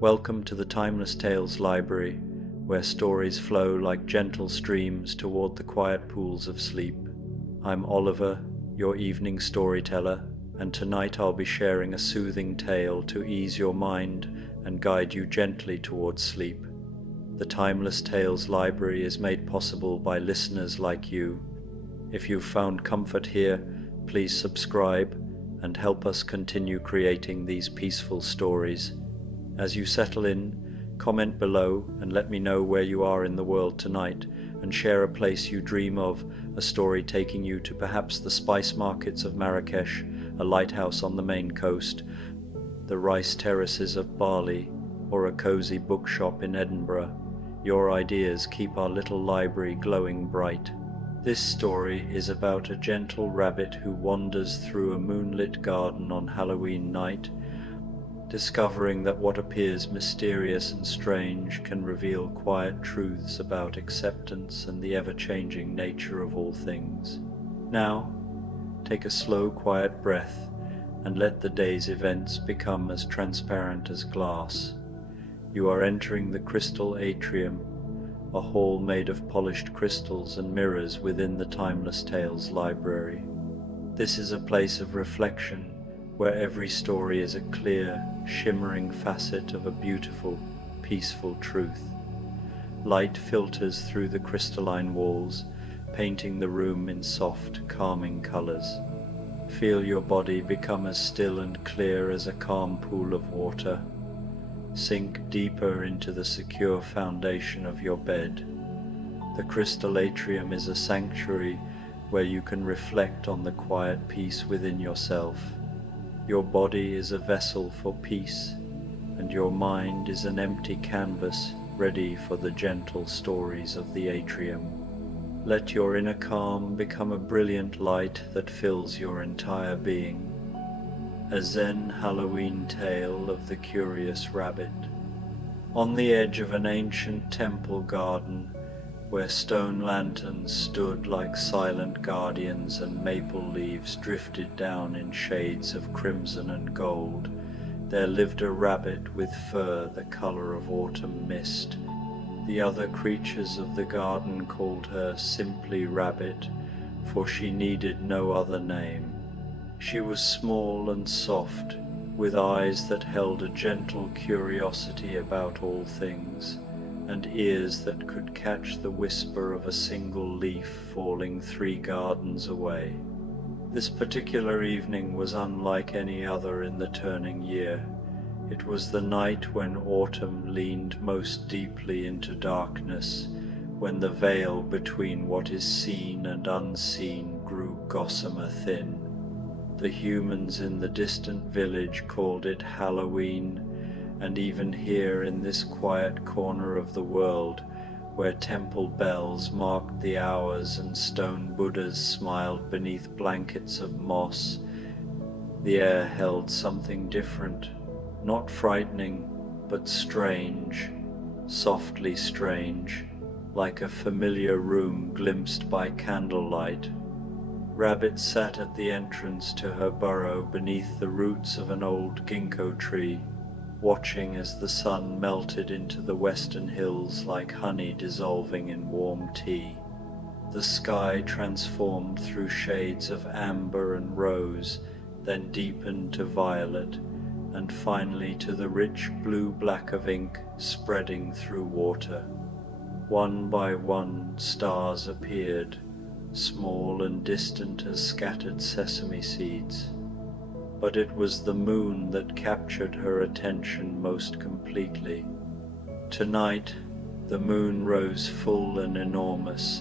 Welcome to the Timeless Tales Library, where stories flow like gentle streams toward the quiet pools of sleep. I'm Oliver, your evening storyteller, and tonight I'll be sharing a soothing tale to ease your mind and guide you gently towards sleep. The Timeless Tales Library is made possible by listeners like you. If you've found comfort here, please subscribe and help us continue creating these peaceful stories. As you settle in, comment below and let me know where you are in the world tonight, and share a place you dream of, a story taking you to perhaps the spice markets of Marrakesh, a lighthouse on the Maine coast, the rice terraces of Bali, or a cozy bookshop in Edinburgh. Your ideas keep our little library glowing bright. This story is about a gentle rabbit who wanders through a moonlit garden on Halloween night, discovering that what appears mysterious and strange can reveal quiet truths about acceptance and the ever-changing nature of all things. Now, take a slow, quiet breath and let the day's events become as transparent as glass. You are entering the crystal atrium, a hall made of polished crystals and mirrors within the Timeless Tales Library. This is a place of reflection, where every story is a clear, shimmering facet of a beautiful, peaceful truth. Light filters through the crystalline walls, painting the room in soft, calming colors. Feel your body become as still and clear as a calm pool of water. Sink deeper into the secure foundation of your bed. The crystal atrium is a sanctuary where you can reflect on the quiet peace within yourself. Your body is a vessel for peace, and your mind is an empty canvas ready for the gentle stories of the atrium. Let your inner calm become a brilliant light that fills your entire being. A Zen Halloween Tale of the Curious Rabbit. On the edge of an ancient temple garden, where stone lanterns stood like silent guardians and maple leaves drifted down in shades of crimson and gold, there lived a rabbit with fur the color of autumn mist. The other creatures of the garden called her simply Rabbit, for she needed no other name. She was small and soft, with eyes that held a gentle curiosity about all things, and ears that could catch the whisper of a single leaf falling 3 gardens away. This particular evening was unlike any other in the turning year. It was the night when autumn leaned most deeply into darkness, when the veil between what is seen and unseen grew gossamer thin. The humans in the distant village called it Halloween, and even here in this quiet corner of the world, where temple bells marked the hours and stone Buddhas smiled beneath blankets of moss, the air held something different, not frightening, but strange, softly strange, like a familiar room glimpsed by candlelight. Rabbit sat at the entrance to her burrow beneath the roots of an old ginkgo tree, watching as the sun melted into the western hills like honey dissolving in warm tea. The sky transformed through shades of amber and rose, then deepened to violet, and finally to the rich blue-black of ink spreading through water. One by one stars appeared, small and distant as scattered sesame seeds. But it was the moon that captured her attention most completely. Tonight, the moon rose full and enormous,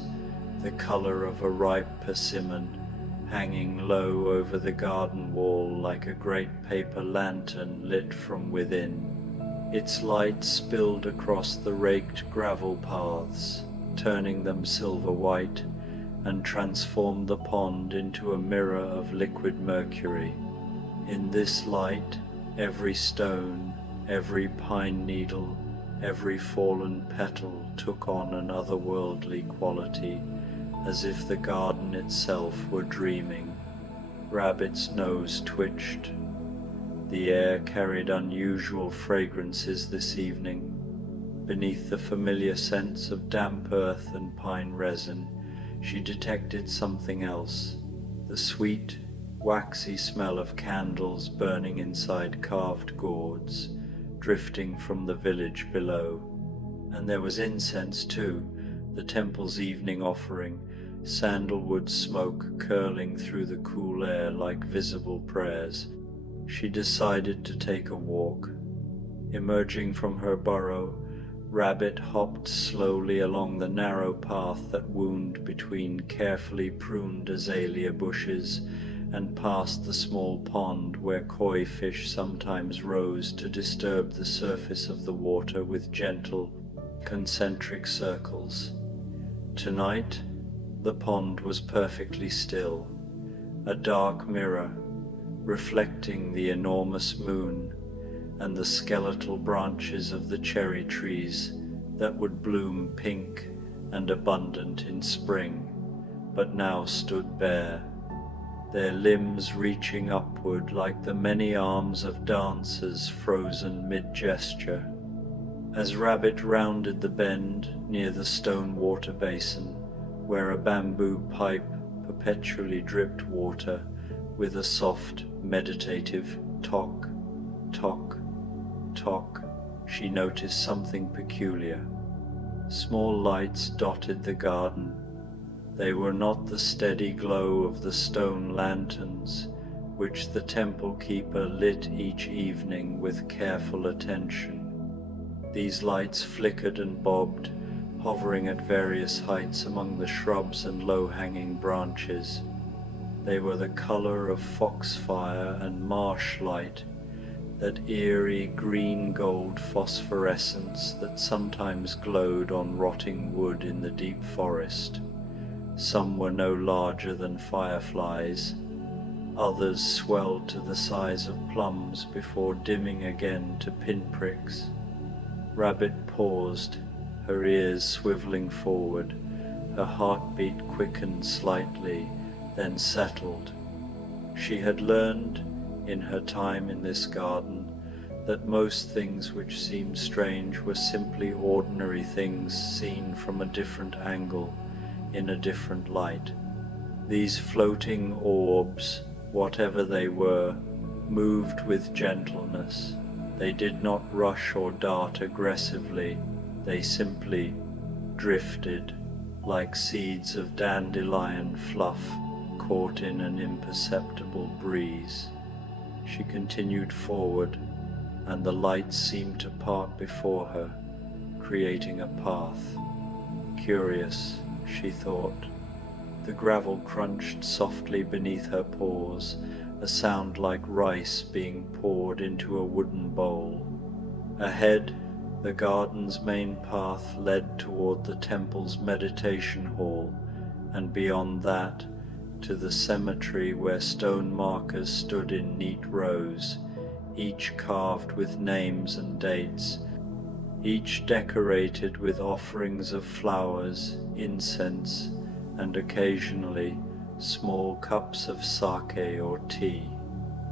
the color of a ripe persimmon, hanging low over the garden wall like a great paper lantern lit from within. Its light spilled across the raked gravel paths, turning them silver white, and transformed the pond into a mirror of liquid mercury. In this light, every stone, every pine needle, every fallen petal took on an otherworldly quality, as if the garden itself were dreaming. Rabbit's nose twitched. The air carried unusual fragrances this evening. Beneath the familiar scents of damp earth and pine resin, she detected something else, the sweet, waxy smell of candles burning inside carved gourds, drifting from the village below. And there was incense too, the temple's evening offering, sandalwood smoke curling through the cool air like visible prayers. She decided to take a walk. Emerging from her burrow, Rabbit hopped slowly along the narrow path that wound between carefully pruned azalea bushes and past the small pond where koi fish sometimes rose to disturb the surface of the water with gentle, concentric circles. Tonight, the pond was perfectly still, a dark mirror, reflecting the enormous moon and the skeletal branches of the cherry trees that would bloom pink and abundant in spring, but now stood bare, their limbs reaching upward like the many arms of dancers frozen mid-gesture. As Rabbit rounded the bend near the stone water basin, where a bamboo pipe perpetually dripped water with a soft, meditative tock, tock, tock, she noticed something peculiar. Small lights dotted the garden. They were not the steady glow of the stone lanterns, which the temple keeper lit each evening with careful attention. These lights flickered and bobbed, hovering at various heights among the shrubs and low-hanging branches. They were the color of foxfire and marsh light, that eerie green-gold phosphorescence that sometimes glowed on rotting wood in the deep forest. Some were no larger than fireflies, others swelled to the size of plums before dimming again to pinpricks. Rabbit paused, her ears swiveling forward, her heartbeat quickened slightly, then settled. She had learned, in her time in this garden, that most things which seemed strange were simply ordinary things seen from a different angle, in a different light. These floating orbs, whatever they were, moved with gentleness. They did not rush or dart aggressively, they simply drifted, like seeds of dandelion fluff caught in an imperceptible breeze. She continued forward, and the lights seemed to part before her, creating a path. Curious, she thought. The gravel crunched softly beneath her paws, a sound like rice being poured into a wooden bowl. Ahead, the garden's main path led toward the temple's meditation hall, and beyond that, to the cemetery where stone markers stood in neat rows, each carved with names and dates, each decorated with offerings of flowers, incense, and occasionally small cups of sake or tea.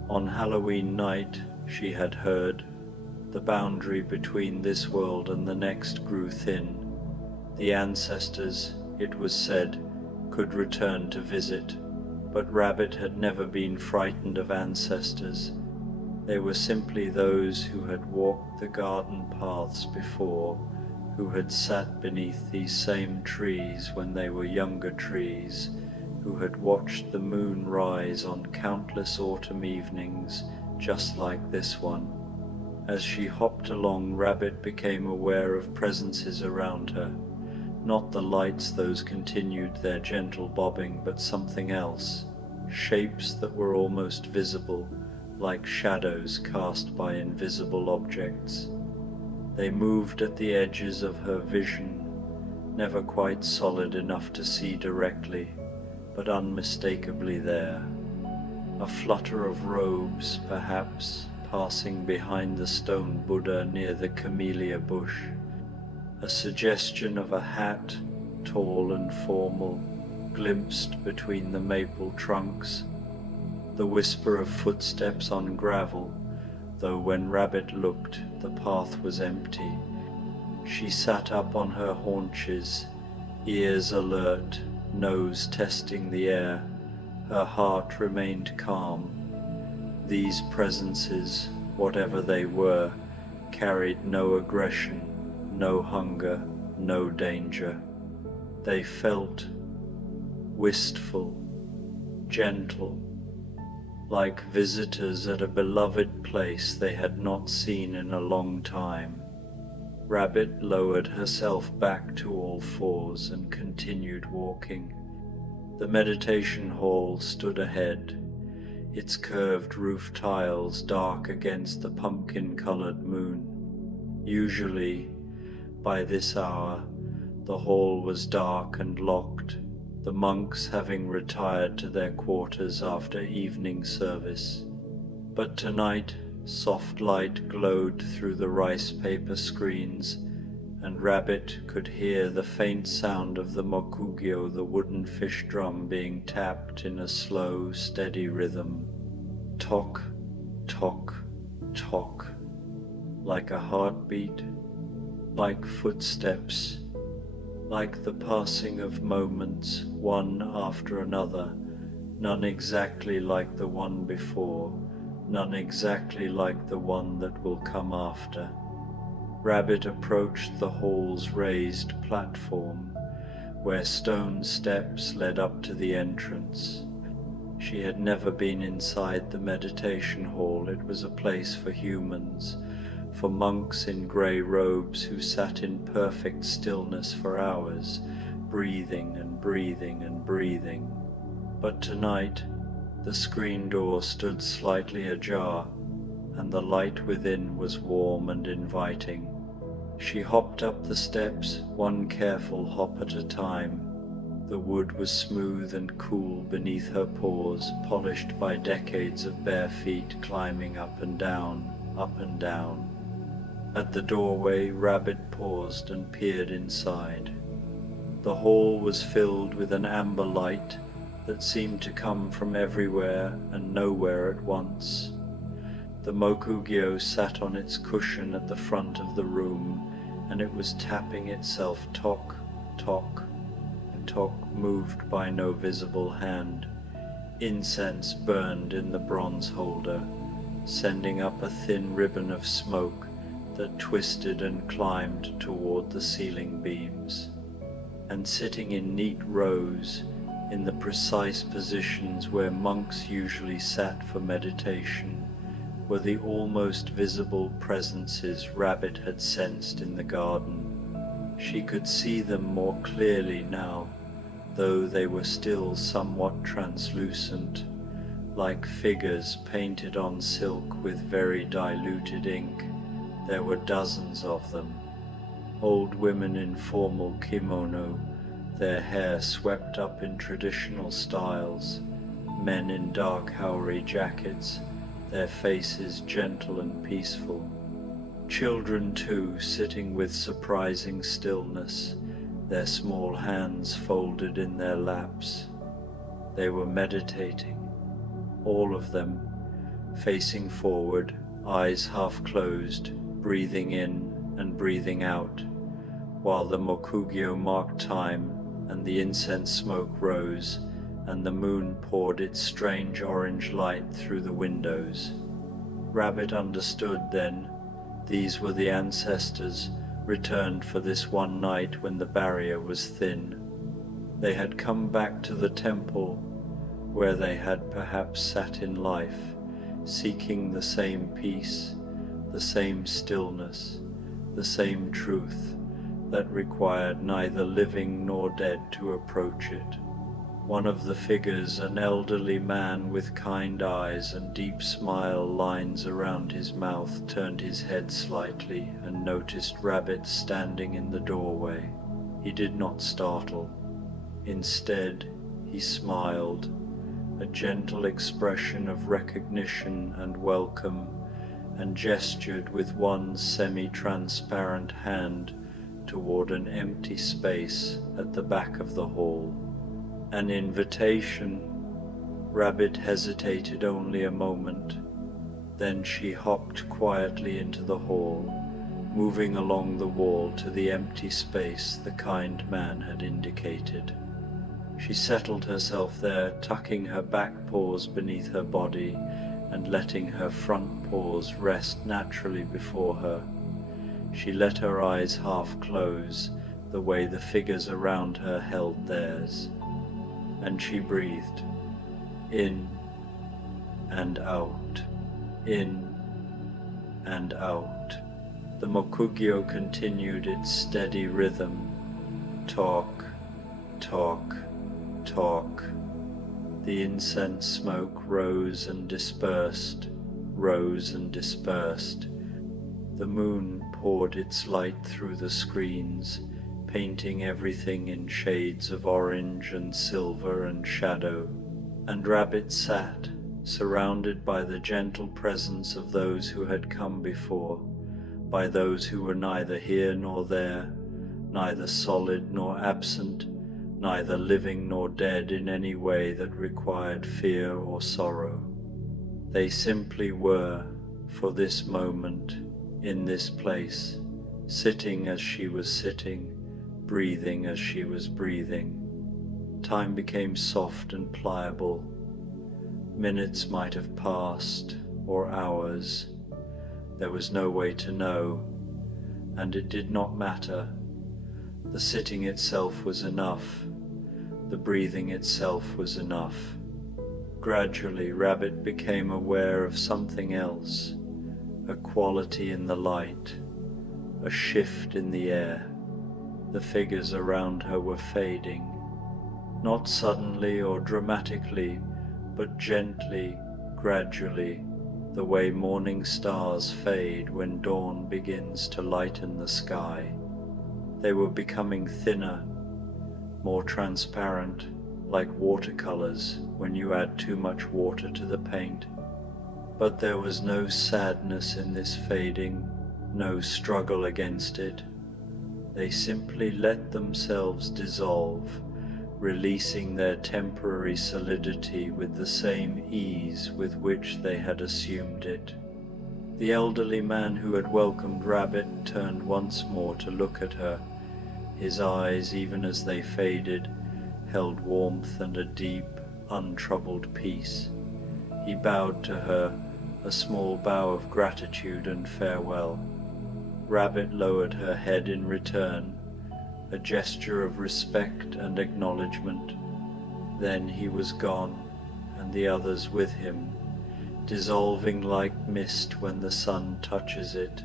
On Halloween night, she had heard, the boundary between this world and the next grew thin. The ancestors, it was said, could return to visit, but Rabbit had never been frightened of ancestors. They were simply those who had walked the garden paths before, who had sat beneath these same trees when they were younger trees, who had watched the moon rise on countless autumn evenings just like this one. As she hopped along, Rabbit became aware of presences around her. Not the lights, those continued their gentle bobbing, but something else, shapes that were almost visible, like shadows cast by invisible objects. They moved at the edges of her vision, never quite solid enough to see directly, but unmistakably there. A flutter of robes, perhaps, passing behind the stone Buddha near the camellia bush. A suggestion of a hat, tall and formal, glimpsed between the maple trunks. The whisper of footsteps on gravel, though when Rabbit looked, the path was empty. She sat up on her haunches, ears alert, nose testing the air. Her heart remained calm. These presences, whatever they were, carried no aggression, no hunger, no danger. They felt wistful, gentle, like visitors at a beloved place they had not seen in a long time. Rabbit lowered herself back to all fours and continued walking. The meditation hall stood ahead, its curved roof tiles dark against the pumpkin-colored moon. Usually, by this hour, the hall was dark and locked, the monks having retired to their quarters after evening service. But tonight, soft light glowed through the rice paper screens, and Rabbit could hear the faint sound of the mokugyo, the wooden fish drum, being tapped in a slow, steady rhythm. Tock, tock, tock, like a heartbeat, like footsteps, like the passing of moments, one after another, none exactly like the one before, none exactly like the one that will come after. Rabbit approached the hall's raised platform, where stone steps led up to the entrance. She had never been inside the meditation hall. It was a place for humans, for monks in grey robes who sat in perfect stillness for hours, breathing and breathing and breathing. But tonight, the screen door stood slightly ajar, and the light within was warm and inviting. She hopped up the steps, one careful hop at a time. The wood was smooth and cool beneath her paws, polished by decades of bare feet climbing up and down, up and down. At the doorway, Rabbit paused and peered inside. The hall was filled with an amber light that seemed to come from everywhere and nowhere at once. The mokugyo sat on its cushion at the front of the room, and it was tapping itself tock, tock, tock, moved by no visible hand. Incense burned in the bronze holder, sending up a thin ribbon of smoke that twisted and climbed toward the ceiling beams. And sitting in neat rows, in the precise positions where monks usually sat for meditation, were the almost visible presences Rabbit had sensed in the garden. She could see them more clearly now, though they were still somewhat translucent, like figures painted on silk with very diluted ink. There were dozens of them. Old women in formal kimono, their hair swept up in traditional styles, men in dark haori jackets, their faces gentle and peaceful. Children too, sitting with surprising stillness, their small hands folded in their laps. They were meditating, all of them, facing forward, eyes half closed, breathing in and breathing out, while the mokugyo marked time and the incense smoke rose and the moon poured its strange orange light through the windows. Rabbit understood then. These were the ancestors returned for this one night when the barrier was thin. They had come back to the temple where they had perhaps sat in life, seeking the same peace, the same stillness, the same truth that required neither living nor dead to approach it. One of the figures, an elderly man with kind eyes and deep smile lines around his mouth, turned his head slightly and noticed Rabbit standing in the doorway. He did not startle. Instead, he smiled, a gentle expression of recognition and welcome, and gestured with one semi-transparent hand toward an empty space at the back of the hall. An invitation. Rabbit hesitated only a moment. Then she hopped quietly into the hall, moving along the wall to the empty space the kind man had indicated. She settled herself there, tucking her back paws beneath her body and letting her front paws rest naturally before her. She let her eyes half close, the way the figures around her held theirs, and she breathed, in and out, in and out. The mokugyo continued its steady rhythm. Talk, talk, talk. The incense smoke rose and dispersed, rose and dispersed. The moon poured its light through the screens, painting everything in shades of orange and silver and shadow, and Rabbit sat, surrounded by the gentle presence of those who had come before, by those who were neither here nor there, neither solid nor absent, neither living nor dead in any way that required fear or sorrow. They simply were, for this moment, in this place, sitting as she was sitting, breathing as she was breathing. Time became soft and pliable. Minutes might have passed, or hours. There was no way to know, and it did not matter. The sitting itself was enough. The breathing itself was enough. Gradually, Rabbit became aware of something else, a quality in the light, a shift in the air. The figures around her were fading, not suddenly or dramatically, but gently, gradually, the way morning stars fade when dawn begins to lighten the sky. They were becoming thinner, more transparent, like watercolors when you add too much water to the paint. But there was no sadness in this fading, no struggle against it. They simply let themselves dissolve, releasing their temporary solidity with the same ease with which they had assumed it. The elderly man who had welcomed Rabbit turned once more to look at her. His eyes, even as they faded, held warmth and a deep, untroubled peace. He bowed to her, a small bow of gratitude and farewell. Rabbit lowered her head in return, a gesture of respect and acknowledgement. Then he was gone, and the others with him, dissolving like mist when the sun touches it,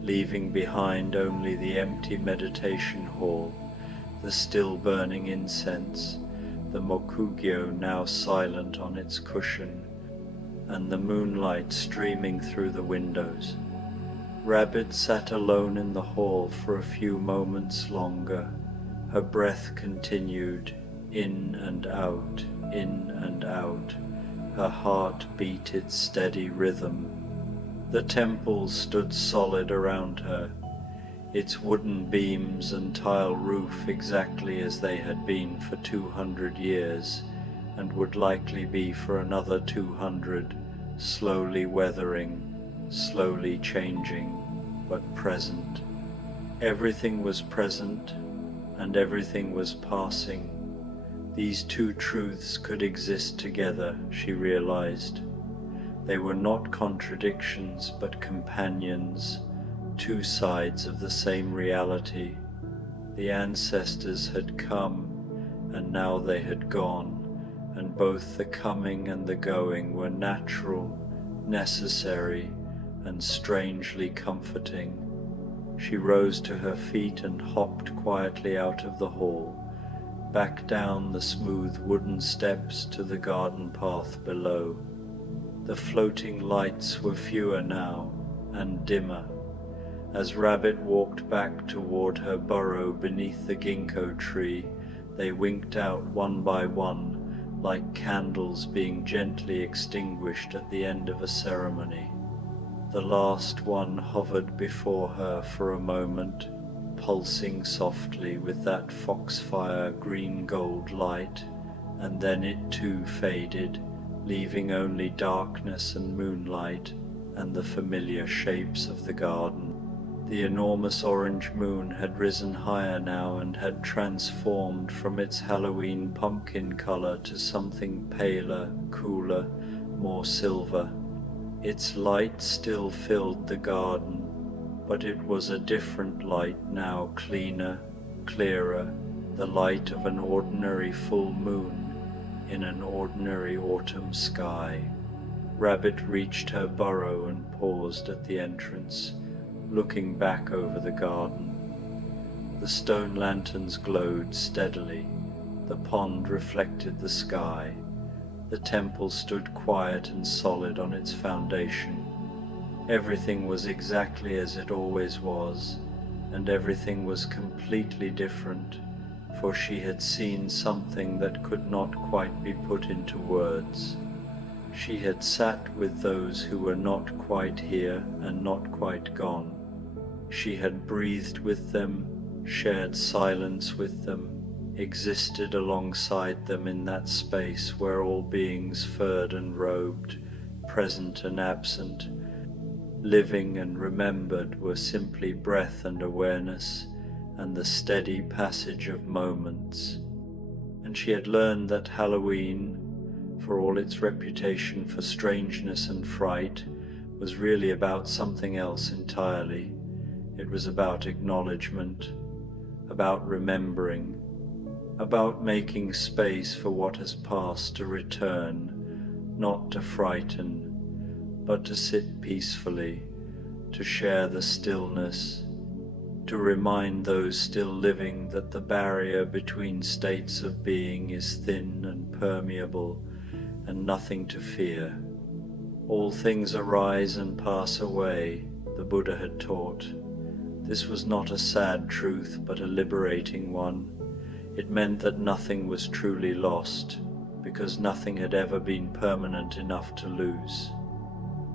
leaving behind only the empty meditation hall, the still burning incense, the mokugyo now silent on its cushion, and the moonlight streaming through the windows. Rabbit sat alone in the hall for a few moments longer. Her breath continued, in and out, in and out. Her heart beat its steady rhythm. The temple stood solid around her, its wooden beams and tile roof exactly as they had been for 200 years, and would likely be for another 200, slowly weathering, slowly changing, but present. Everything was present, and everything was passing. These two truths could exist together, she realized. They were not contradictions, but companions, two sides of the same reality. The ancestors had come, and now they had gone, and both the coming and the going were natural, necessary, and strangely comforting. She rose to her feet and hopped quietly out of the hall, back down the smooth wooden steps to the garden path below. The floating lights were fewer now, and dimmer. As Rabbit walked back toward her burrow beneath the ginkgo tree, they winked out one by one, like candles being gently extinguished at the end of a ceremony. The last one hovered before her for a moment, pulsing softly with that foxfire green-gold light, and then it too faded, leaving only darkness and moonlight, and the familiar shapes of the garden. The enormous orange moon had risen higher now and had transformed from its Halloween pumpkin color to something paler, cooler, more silver. Its light still filled the garden, but it was a different light now, cleaner, clearer, the light of an ordinary full moon in an ordinary autumn sky. Rabbit reached her burrow and paused at the entrance, looking back over the garden. The stone lanterns glowed steadily, the pond reflected the sky, the temple stood quiet and solid on its foundation. Everything was exactly as it always was, and everything was completely different, for she had seen something that could not quite be put into words. She had sat with those who were not quite here and not quite gone. She had breathed with them, shared silence with them, existed alongside them in that space where all beings furred and robed, present and absent, living and remembered were simply breath and awareness and the steady passage of moments. And she had learned that Halloween, for all its reputation for strangeness and fright, was really about something else entirely. It was about acknowledgement, about remembering, about making space for what has passed to return, not to frighten, but to sit peacefully, to share the stillness, to remind those still living that the barrier between states of being is thin and permeable and nothing to fear. All things arise and pass away, the Buddha had taught. This was not a sad truth, but a liberating one. It meant that nothing was truly lost, because nothing had ever been permanent enough to lose.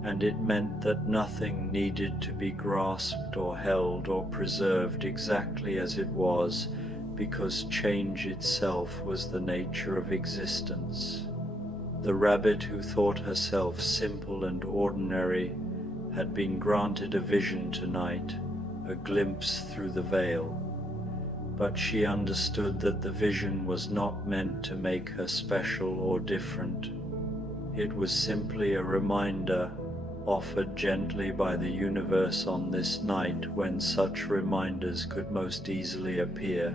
And it meant that nothing needed to be grasped or held or preserved exactly as it was, because change itself was the nature of existence. The rabbit who thought herself simple and ordinary had been granted a vision tonight, a glimpse through the veil. But she understood that the vision was not meant to make her special or different. It was simply a reminder offered gently by the universe on this night when such reminders could most easily appear.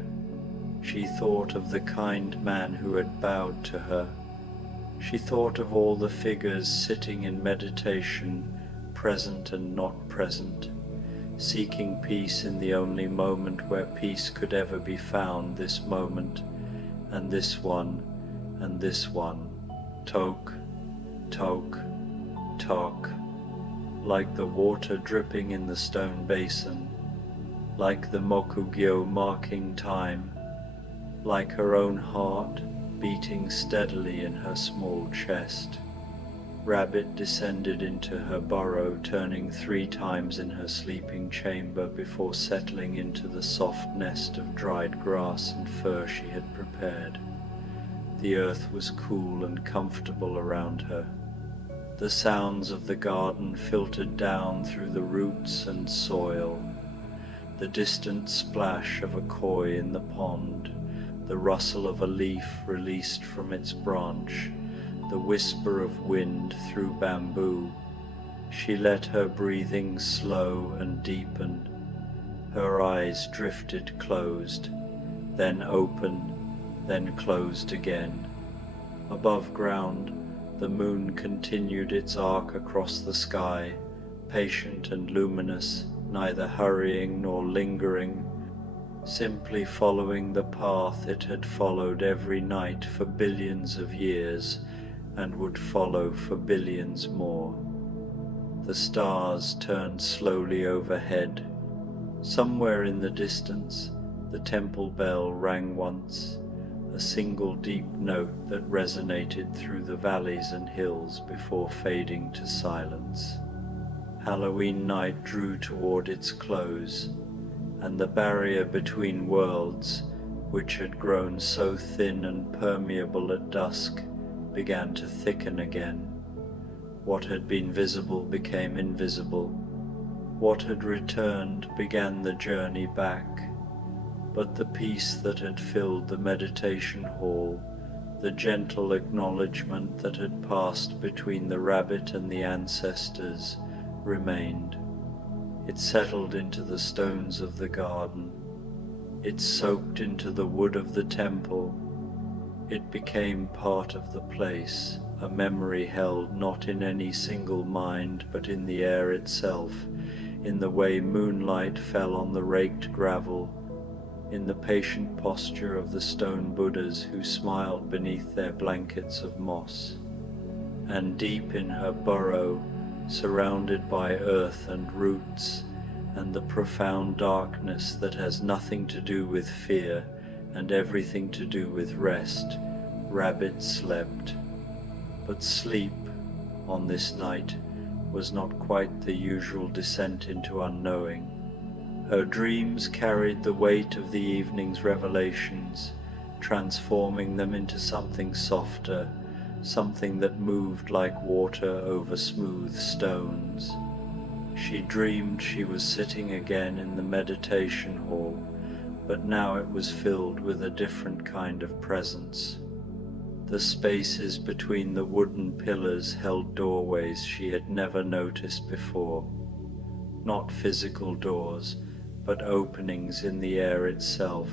She thought of the kind man who had bowed to her. She thought of all the figures sitting in meditation, present and not present, seeking peace in the only moment where peace could ever be found, this moment, and this one, and this one. Tok, tok, tok, like the water dripping in the stone basin, like the mokugyo marking time, like her own heart beating steadily in her small chest. Rabbit descended into her burrow, turning 3 times in her sleeping chamber before settling into the soft nest of dried grass and fur she had prepared. The earth was cool and comfortable around her. The sounds of the garden filtered down through the roots and soil. The distant splash of a koi in the pond, the rustle of a leaf released from its branch, the whisper of wind through bamboo. She let her breathing slow and deepen. Her eyes drifted closed, then open, then closed again. Above ground, the moon continued its arc across the sky, patient and luminous, neither hurrying nor lingering, simply following the path it had followed every night for billions of years, and would follow for billions more. The stars turned slowly overhead. Somewhere in the distance, the temple bell rang once, a single deep note that resonated through the valleys and hills before fading to silence. Halloween night drew toward its close, and the barrier between worlds, which had grown so thin and permeable at dusk, began to thicken again. What had been visible became invisible. What had returned began the journey back. But the peace that had filled the meditation hall, the gentle acknowledgement that had passed between the rabbit and the ancestors, remained. It settled into the stones of the garden. It soaked into the wood of the temple. It became part of the place, a memory held not in any single mind but in the air itself, in the way moonlight fell on the raked gravel, in the patient posture of the stone Buddhas who smiled beneath their blankets of moss. And deep in her burrow, surrounded by earth and roots, and the profound darkness that has nothing to do with fear and everything to do with rest, Rabbit slept. But sleep, on this night, was not quite the usual descent into unknowing. Her dreams carried the weight of the evening's revelations, transforming them into something softer, something that moved like water over smooth stones. She dreamed she was sitting again in the meditation hall, but now it was filled with a different kind of presence. The spaces between the wooden pillars held doorways she had never noticed before. Not physical doors, but openings in the air itself,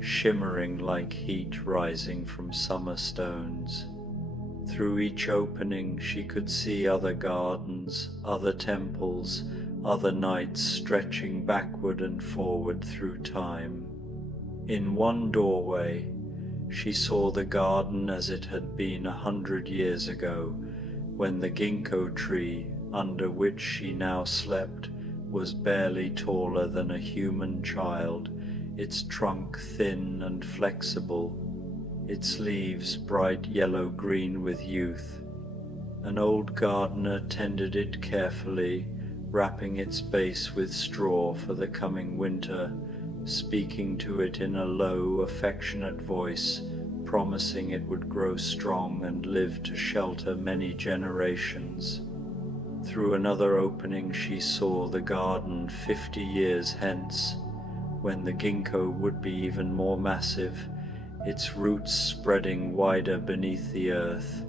shimmering like heat rising from summer stones. Through each opening she could see other gardens, other temples, other nights stretching backward and forward through time. In one doorway, she saw the garden as it had been 100 years ago, when the ginkgo tree, under which she now slept, was barely taller than a human child, its trunk thin and flexible, its leaves bright yellow-green with youth. An old gardener tended it carefully, wrapping its base with straw for the coming winter, speaking to it in a low, affectionate voice, promising it would grow strong and live to shelter many generations. Through another opening she saw the garden 50 years hence, when the ginkgo would be even more massive, its roots spreading wider beneath the earth,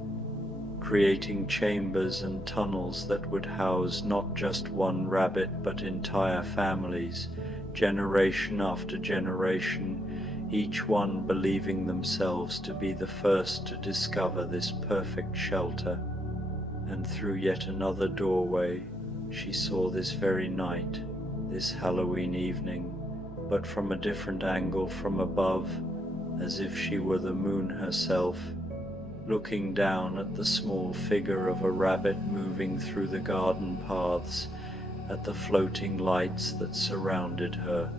creating chambers and tunnels that would house not just one rabbit but entire families, generation after generation, each one believing themselves to be the first to discover this perfect shelter. And through yet another doorway she saw this very night, this Halloween evening, but from a different angle from above, as if she were the moon herself, looking down at the small figure of a rabbit moving through the garden paths, at the floating lights that surrounded her,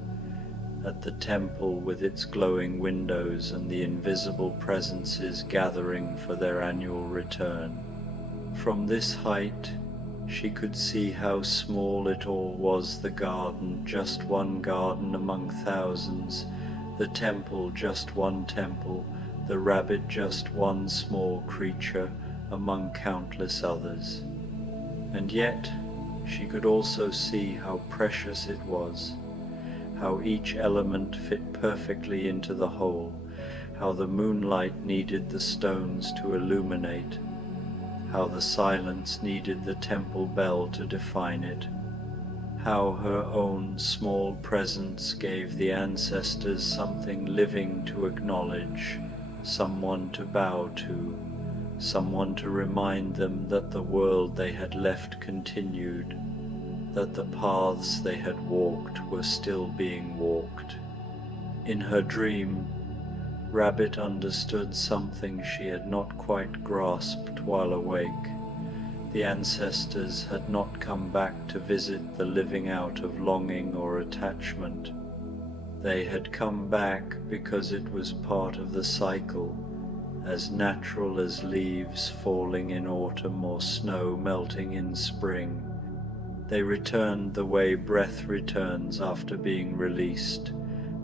at the temple with its glowing windows and the invisible presences gathering for their annual return. From this height, she could see how small it all was, the garden, just one garden among thousands, the temple, just one temple, the rabbit, just one small creature among countless others. And yet, she could also see how precious it was, how each element fit perfectly into the whole, how the moonlight needed the stones to illuminate, how the silence needed the temple bell to define it, how her own small presence gave the ancestors something living to acknowledge, someone to bow to, someone to remind them that the world they had left continued, that the paths they had walked were still being walked. In her dream, Rabbit understood something she had not quite grasped while awake. The ancestors had not come back to visit the living out of longing or attachment. They had come back because it was part of the cycle, as natural as leaves falling in autumn or snow melting in spring. They returned the way breath returns after being released,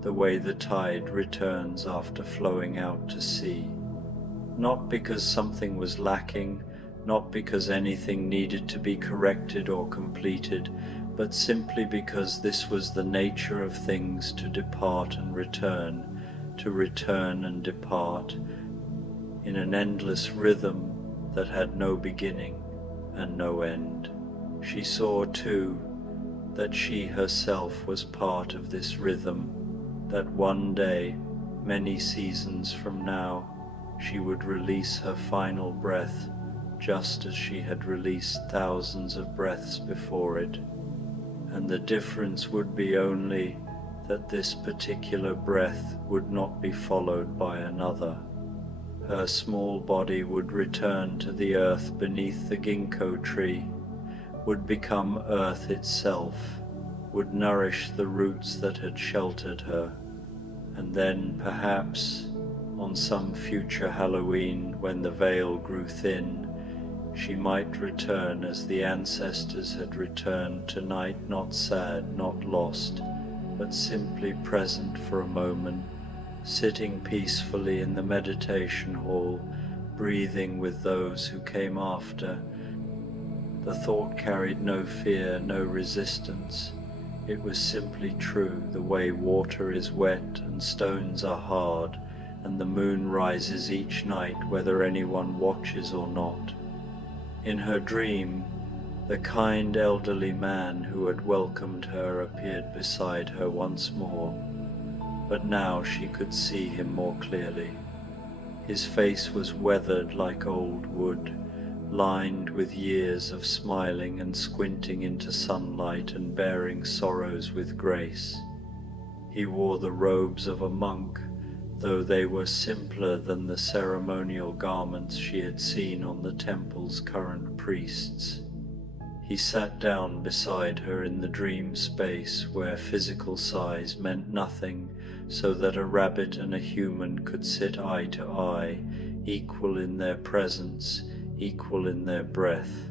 the way the tide returns after flowing out to sea. Not because something was lacking, not because anything needed to be corrected or completed, but simply because this was the nature of things, to depart and return, to return and depart, in an endless rhythm that had no beginning and no end. She saw, too, that she herself was part of this rhythm, that one day, many seasons from now, she would release her final breath, just as she had released thousands of breaths before it, and the difference would be only that this particular breath would not be followed by another. Her small body would return to the earth beneath the ginkgo tree, would become earth itself, would nourish the roots that had sheltered her, and then perhaps, on some future Halloween when the veil grew thin, she might return as the ancestors had returned tonight, not sad, not lost, but simply present for a moment, sitting peacefully in the meditation hall, breathing with those who came after. The thought carried no fear, no resistance. It was simply true, the way water is wet and stones are hard, and the moon rises each night whether anyone watches or not. In her dream, the kind elderly man who had welcomed her appeared beside her once more, but now she could see him more clearly. His face was weathered like old wood, lined with years of smiling and squinting into sunlight and bearing sorrows with grace. He wore the robes of a monk, though they were simpler than the ceremonial garments she had seen on the temple's current priests. He sat down beside her in the dream space where physical size meant nothing, so that a rabbit and a human could sit eye to eye, equal in their presence, equal in their breath.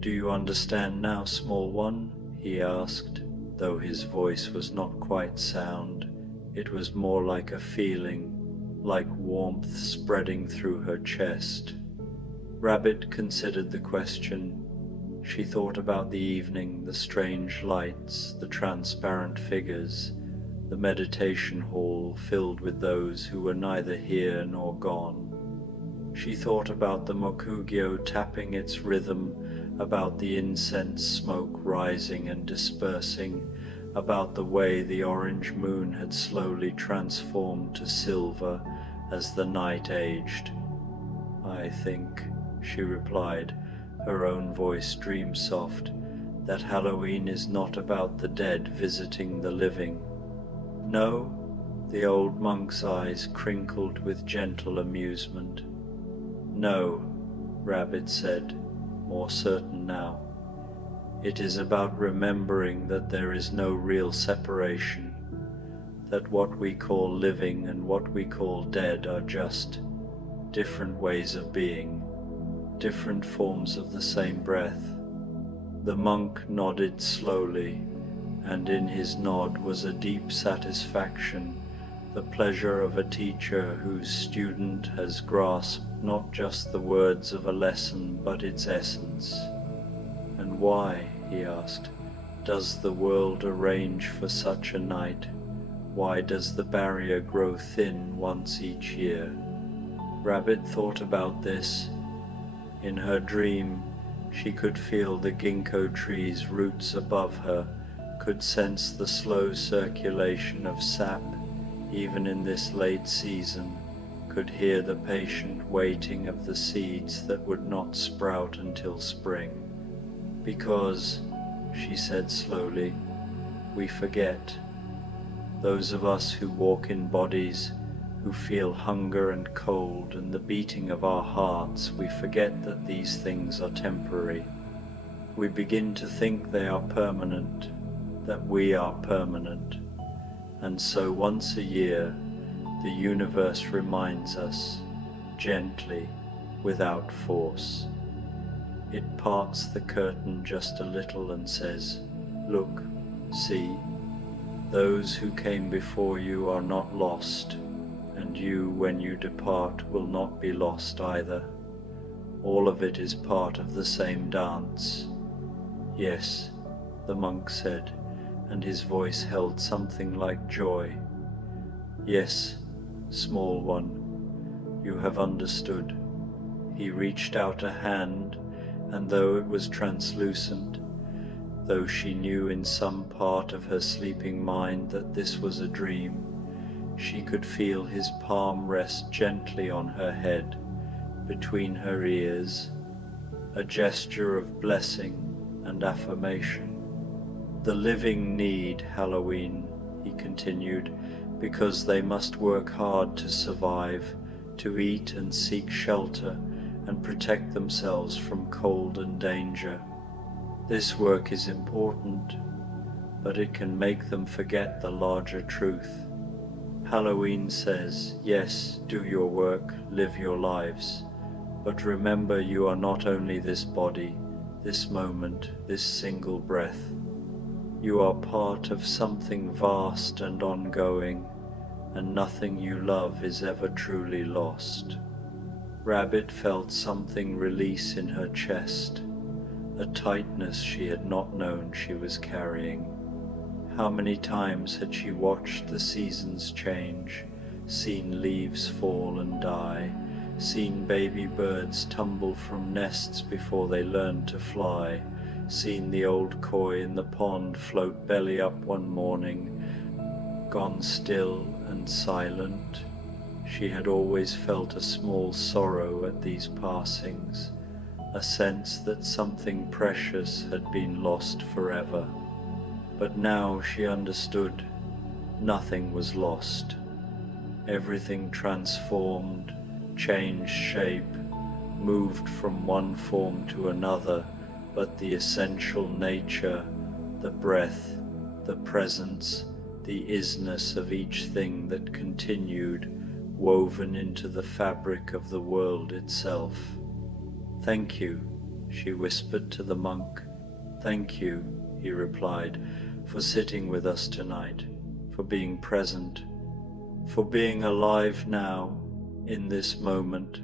"Do you understand now, small one?" he asked, though his voice was not quite sound. It was more like a feeling, like warmth spreading through her chest. Rabbit considered the question. She thought about the evening, the strange lights, the transparent figures, the meditation hall filled with those who were neither here nor gone. She thought about the mokugyo tapping its rhythm, about the incense smoke rising and dispersing, about the way the orange moon had slowly transformed to silver as the night aged. "I think," she replied, her own voice dream-soft, "that Halloween is not about the dead visiting the living." "No?" The old monk's eyes crinkled with gentle amusement. "No," Rabbit said, more certain now. "It is about remembering that there is no real separation, that what we call living and what we call dead are just different ways of being, different forms of the same breath." The monk nodded slowly, and in his nod was a deep satisfaction, the pleasure of a teacher whose student has grasped not just the words of a lesson but its essence. "And why," he asked, "does the world arrange for such a night? Why does the barrier grow thin once each year?" Rabbit thought about this. In her dream, she could feel the ginkgo tree's roots above her, could sense the slow circulation of sap even in this late season, could hear the patient waiting of the seeds that would not sprout until spring. "Because," she said slowly, "we forget. Those of us who walk in bodies, who feel hunger and cold and the beating of our hearts, we forget that these things are temporary. We begin to think they are permanent, that we are permanent. And so once a year, the universe reminds us, gently, without force. It parts the curtain just a little and says, 'Look, see, those who came before you are not lost, and you, when you depart, will not be lost either. All of it is part of the same dance. Yes, the monk said, and his voice held something like joy. Yes, small one, you have understood. He reached out a hand, and though it was translucent, though she knew in some part of her sleeping mind that this was a dream, she could feel his palm rest gently on her head, between her ears, a gesture of blessing and affirmation. The living need Halloween, he continued, because they must work hard to survive, to eat and seek shelter, and protect themselves from cold and danger. This work is important, but it can make them forget the larger truth. Halloween says, yes, do your work, live your lives, but remember you are not only this body, this moment, this single breath. You are part of something vast and ongoing, and nothing you love is ever truly lost. Rabbit felt something release in her chest, a tightness she had not known she was carrying. How many times had she watched the seasons change, seen leaves fall and die, seen baby birds tumble from nests before they learned to fly, seen the old koi in the pond float belly up one morning, gone still and silent. She had always felt a small sorrow at these passings, a sense that something precious had been lost forever. But now she understood. Nothing was lost. Everything transformed, changed shape, moved from one form to another, but the essential nature, the breath, the presence, the isness of each thing that continued, woven into the fabric of the world itself. Thank you, she whispered to the monk. Thank you, he replied, for sitting with us tonight, for being present, for being alive now, in this moment,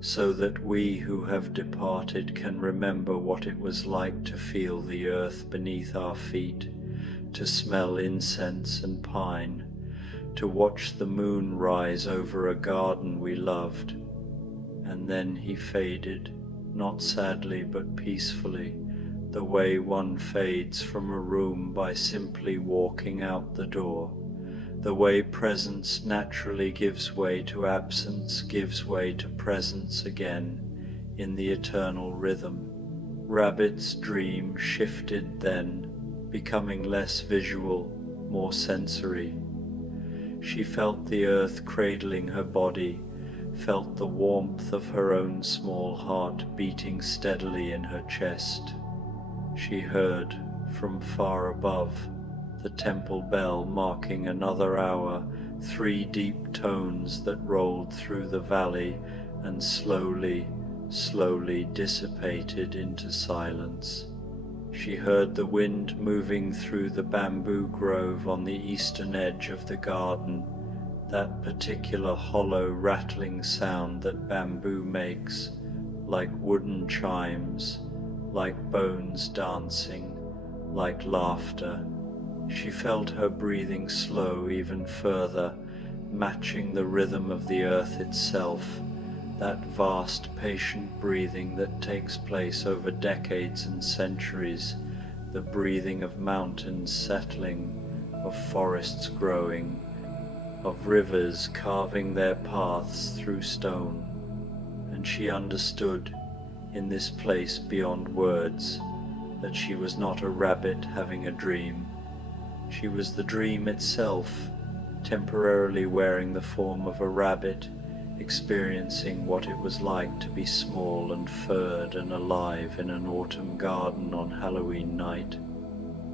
so that we who have departed can remember what it was like to feel the earth beneath our feet, to smell incense and pine, to watch the moon rise over a garden we loved. And then he faded, not sadly but peacefully, the way one fades from a room by simply walking out the door, the way presence naturally gives way to absence, gives way to presence again, in the eternal rhythm. Rabbit's dream shifted then, becoming less visual, more sensory. She felt the earth cradling her body, felt the warmth of her own small heart beating steadily in her chest. She heard, from far above, the temple bell marking another hour, 3 deep tones that rolled through the valley and slowly, slowly dissipated into silence. She heard the wind moving through the bamboo grove on the eastern edge of the garden, that particular hollow rattling sound that bamboo makes, like wooden chimes, like bones dancing, like laughter. She felt her breathing slow even further, matching the rhythm of the earth itself, that vast patient breathing that takes place over decades and centuries, the breathing of mountains settling, of forests growing, of rivers carving their paths through stone. And she understood, in this place beyond words, that she was not a rabbit having a dream. She was the dream itself, temporarily wearing the form of a rabbit, experiencing what it was like to be small and furred and alive in an autumn garden on Halloween night.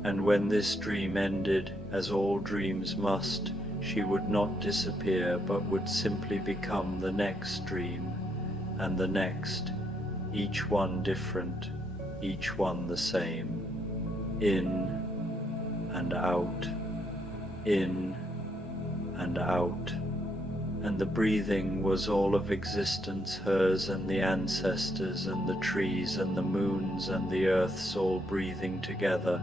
And when this dream ended, as all dreams must, she would not disappear, but would simply become the next dream, and the next, each one different, each one the same. In and out, in and out, and the breathing was all of existence, hers and the ancestors and the trees and the moons and the earths, all breathing together,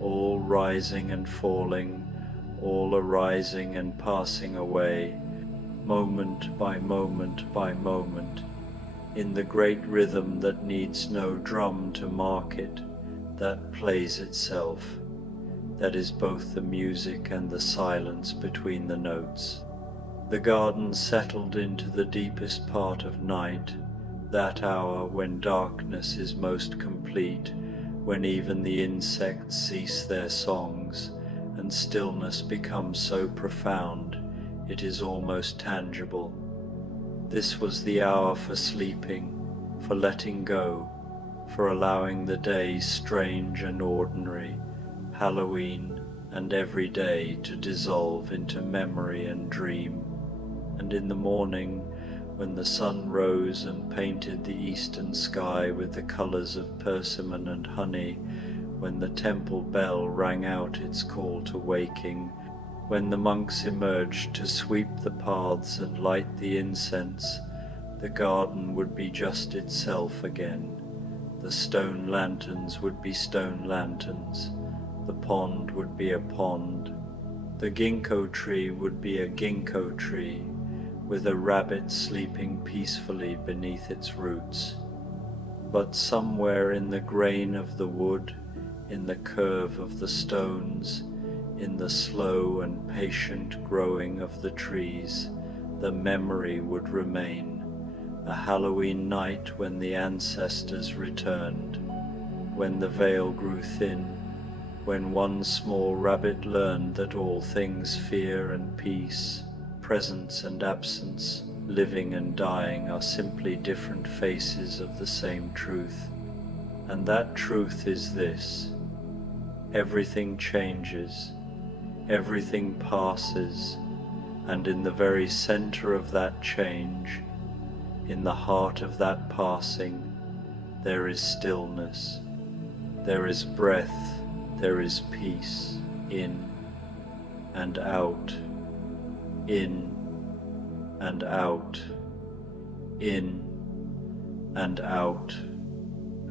all rising and falling, all arising and passing away, moment by moment by moment, in the great rhythm that needs no drum to mark it, that plays itself, that is both the music and the silence between the notes. The garden settled into the deepest part of night, that hour when darkness is most complete, when even the insects cease their songs, and stillness becomes so profound it is almost tangible. This was the hour for sleeping, for letting go, for allowing the day strange and ordinary, Halloween and every day, to dissolve into memory and dream. And in the morning, when the sun rose and painted the eastern sky with the colors of persimmon and honey, when the temple bell rang out its call to waking, when the monks emerged to sweep the paths and light the incense, the garden would be just itself again. The stone lanterns would be stone lanterns, the pond would be a pond, the ginkgo tree would be a ginkgo tree, with a rabbit sleeping peacefully beneath its roots. But somewhere in the grain of the wood, in the curve of the stones, in the slow and patient growing of the trees, the memory would remain, a Halloween night when the ancestors returned, when the veil grew thin, when one small rabbit learned that all things fear and peace, presence and absence, living and dying, are simply different faces of the same truth. And that truth is this: everything changes, everything passes, and in the very center of that change, in the heart of that passing, there is stillness, there is breath, there is peace, in and out, in and out, in and out,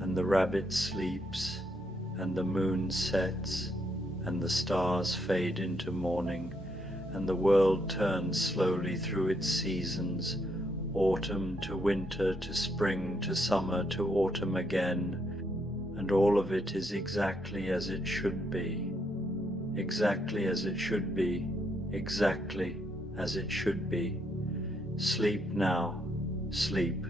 and the rabbit sleeps, and the moon sets, and the stars fade into morning, and the world turns slowly through its seasons, autumn to winter to spring to summer to autumn again, and all of it is exactly as it should be, exactly as it should be, exactly as it should be. Sleep now, sleep.